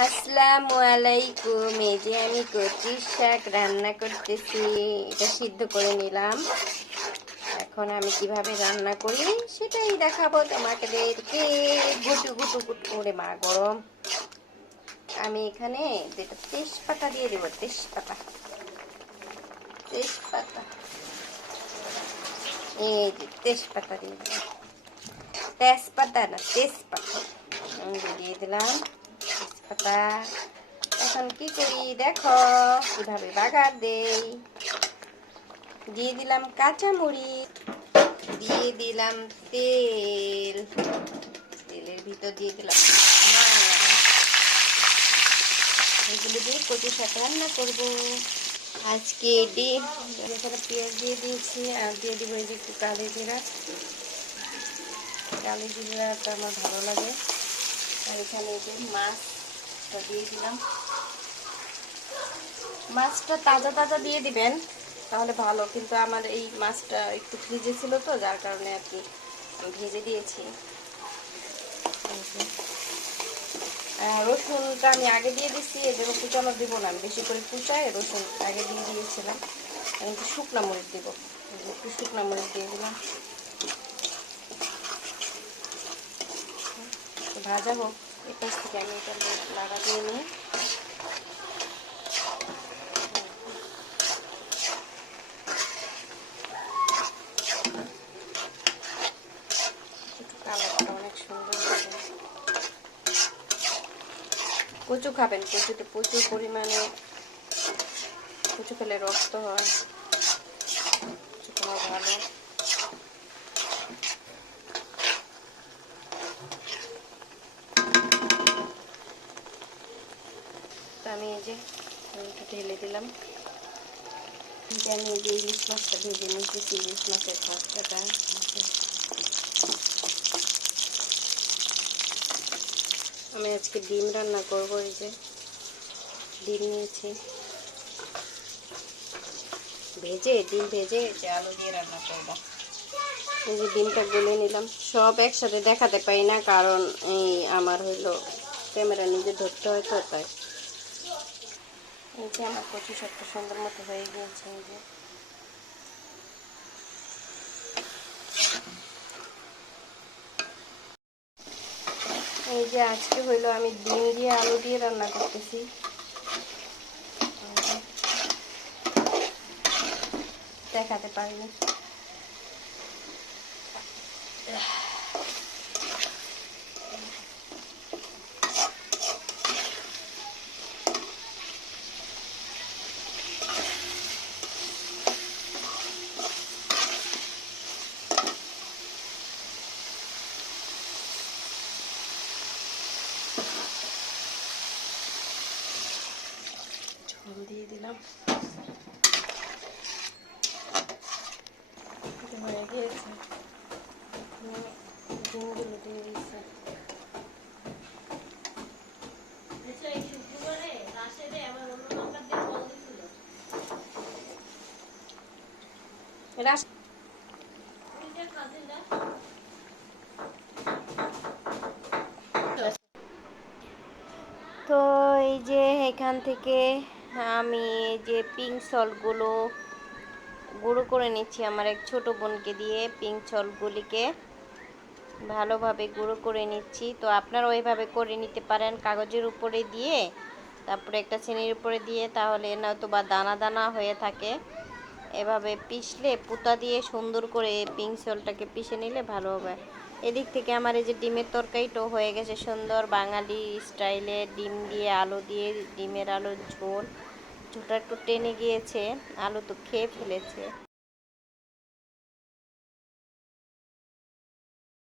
আসসালামু আলাইকুম। এই যে আমি কচুর শাক রান্না করতেছি। এটা সিদ্ধ করে নিলাম। এখন আমি কিভাবে রান্না করি সেটাই দেখাবো তোমাদেরকে। গুটু গুটু গুটু করে মা গরম। আমি এখানে যেটা তেজপাতা দিয়ে দেবো। তেজপাতা তেজপাতা এই যে তেজপাতা দিয়ে দেবো। তেজপাতা না, তেজপাতা দিয়ে দিলাম। তেজপাতা। এখন কি করি দেখো, কিভাবে বাগার দেই। দিয়ে দিলাম কাঁচামরিচ, দিয়ে দিলাম তেল, তেলের ভিতর দিয়ে দিলাম এগুলো দিয়ে কচু শাক রান্না করবো আজকে। ডিম এখানে পেঁয়াজ দিয়ে দিয়েছি, আর দিয়ে দিব এই যে একটু কালি জিরা। কালি জিরাটা আমার ভালো লাগে। আর এখানে এই যে মাছটা দিয়ে দিলাম। মাছটা তাজা তাজা দিয়ে দিবেন, তাহলে ভালো। কিন্তু আমার এই মাছটা একটু ফ্রিজে ছিল তো, যার কারণে আর কি ভেজে দিয়েছি। রসুনটা আমি আগে দিয়ে দিচ্ছি, এই জন্য কুচানো দিব না। আমি বেশি করে কুচাই রসুন আগে দিয়ে দিয়েছিলাম। একটু শুকনা মরিচ দিব, একটু শুকনা মরিচ দিয়ে দিলাম। ভাজা হোক, এই পাশ থেকে আমি এটা লাগা দিয়ে নিই। কালারটা অনেক সুন্দর হয়েছে। কচু খাবেন, কচুতে প্রচুর পরিমাণে, কচু খেলে রক্ত হয়, কচু খাওয়া ভালো। আমি এই যে একটু ঢেলে দিলাম। আমি এই যে ইলিশ মাছটা ভেজে নিতেছি, ইলিশ মাছের ভর্তাটা। আমি আজকে ডিম রান্না করবো। এই যে ডিম নিয়েছি, ডিম ভেজে যে আলু দিয়ে রান্না করবো। এই যে ডিমটা গলে নিলাম। সব একসাথে দেখাতে পাই না, কারণ এই আমার হইলো ক্যামেরা নিজে ধরতে হয় তো, তাই। এই যে আমার কচু শাকটা সুন্দর মতো হয়ে গিয়েছে। এই যে আজকে হইলো আমি ডিম দিয়ে আলু দিয়ে রান্না করতেছি। দেখাতে পারিনি। ঝোল দিয়ে দিলাম, হয়ে গিয়েছে। ডিমগুলো দিয়ে দিয়েছে। তো এই যে এখান থেকে আমি যে পিঙ্ক সল্টগুলো গুঁড়ো করে নিচ্ছি আমার এক ছোট বোনকে দিয়ে। পিঙ্ক সল্টগুলিকে ভালোভাবে গুঁড়ো করে নিচ্ছি। তো আপনারা ওইভাবে করে নিতে পারেন, কাগজের উপরে দিয়ে, তারপরে একটা শ্রেণীর উপরে দিয়ে, তাহলে নয়তো বা দানা দানা হয়ে থাকে। এভাবে পিষলে পুতা দিয়ে সুন্দর করে পিঙ্ক সল্টটাকে পিষে নিলে ভালো হবে। এদিক থেকে আমার এই যে ডিমের তরকারিটাও হয়ে গেছে সুন্দর বাঙালি স্টাইলে। ডিম দিয়ে আলু দিয়ে, ডিমের আলুর ঝোল। ঝোলটা একটু টেনে গিয়েছে, আলু তো খেয়ে ফেলেছে।